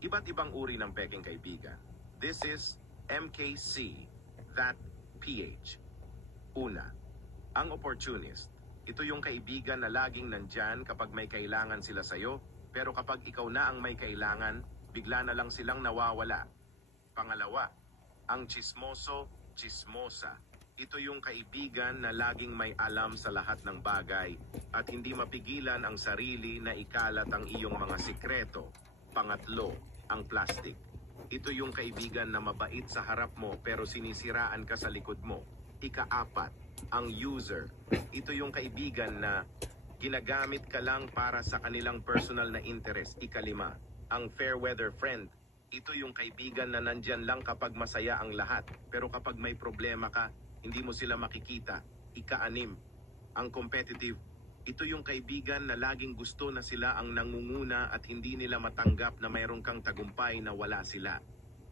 Iba't ibang uri ng peking kaibigan. This is MKC, that PH. Una, ang opportunist. Ito yung kaibigan na laging nandyan kapag may kailangan sila sa'yo, pero kapag ikaw na ang may kailangan, bigla na lang silang nawawala. Pangalawa, ang chismoso, chismosa. Ito yung kaibigan na laging may alam sa lahat ng bagay at hindi mapigilan ang sarili na ikalat ang iyong mga sikreto. Pangatlo, ang plastic. Ito yung kaibigan na mabait sa harap mo pero sinisiraan ka sa likod mo. Ika-apat, ang user. Ito yung kaibigan na ginagamit ka lang para sa kanilang personal na interest. Ika-lima, ang fair weather friend. Ito yung kaibigan na nandyan lang kapag masaya ang lahat, pero kapag may problema ka, hindi mo sila makikita. Ika-anim, ang competitive. Ito yung kaibigan na laging gusto na sila ang nangunguna at hindi nila matanggap na mayroon kang tagumpay na wala sila.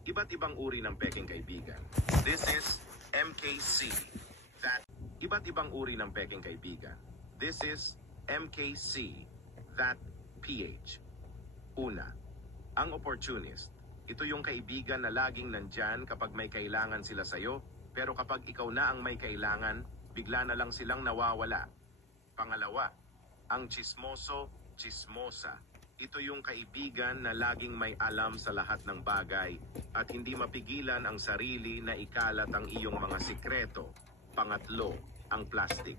Iba't ibang uri ng peking kaibigan. This is MKC. Iba't ibang uri ng peking kaibigan. This is MKC, that PH. Una, ang opportunist. Ito yung kaibigan na laging nandyan kapag may kailangan sila sa'yo, pero kapag ikaw na ang may kailangan, bigla na lang silang nawawala. Pangalawa, ang chismoso, chismosa. Ito yung kaibigan na laging may alam sa lahat ng bagay at hindi mapigilan ang sarili na ikalat ang iyong mga sikreto. Pangatlo, ang plastic.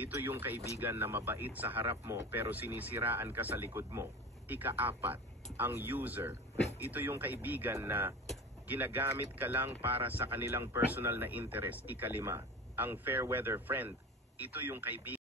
Ito yung kaibigan na mabait sa harap mo pero sinisiraan ka sa likod mo. Ika-apat, ang user. Ito yung kaibigan na ginagamit ka lang para sa kanilang personal na interest. Ika-lima, ang fair weather friend. Ito yung kaibigan